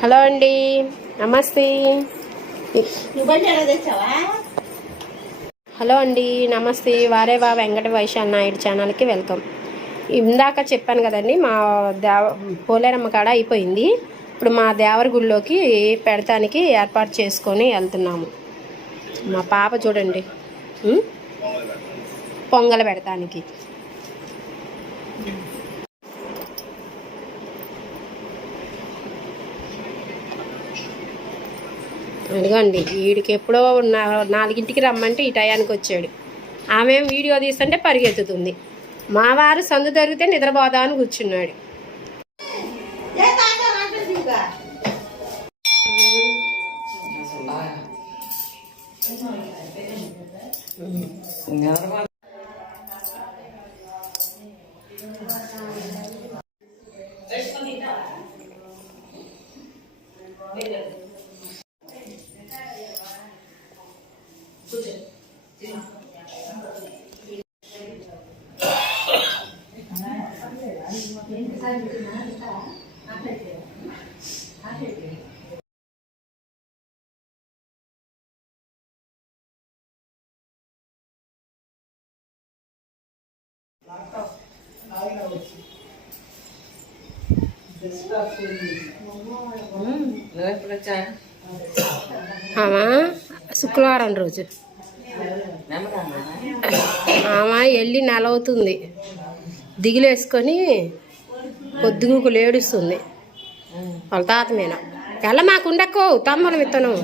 Hello అండి, నమస్తే. Hello అండి, నమస్తే. వారేవా వెంకట వైశాల్ నాయుడు ఛానల్కి వెల్కమ్. ఇందాక చెప్పాను కదండి, మా పోలేరమ్మ కాడ అయిపోయింది. ఇప్పుడు మా దేవర గుడిలోకి పెడతానికి ఏర్పాటు చేసుకొని వెళ్తున్నాము. మా పాప చూడండి, పొంగల్ పెడతానికి. అదిగోండి, వీడికి ఎప్పుడో 4ంటికి రమ్మంటే ఈ టయానికి వచ్చాడు. ఆమె వీడియో తీస్తుంటే పరిగెత్తుతుంది. మా వారు సందు జరిగితే నిద్రపోదా అని కూర్చున్నాడు. శుక్రవారం రోజు ఆమె వెళ్ళి నెలవుతుంది. దిగులేసుకొని పొద్దుగుకులు ఏడుస్తుంది వాళ్ళ తాత మీద. ఎలా మాకు ఉండకో తమ్ముడు విత్తనం.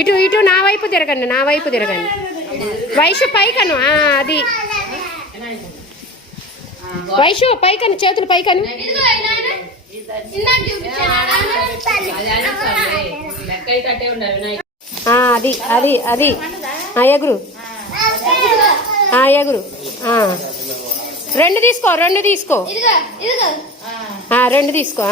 ఇటు ఇటు నా వైపు తిరగండి, నా వైపు తిరగండి. వైషు పైకను, అది వైషు పైకను, చేతులు పైకను. అది అది అది ఎగురు, ఎగురు. 2 తీసుకో, 2 తీసుకో, 2 తీసుకో.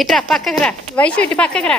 ఇట్రా పక్కకు రా వైషు, ఇటు పక్కకు రా.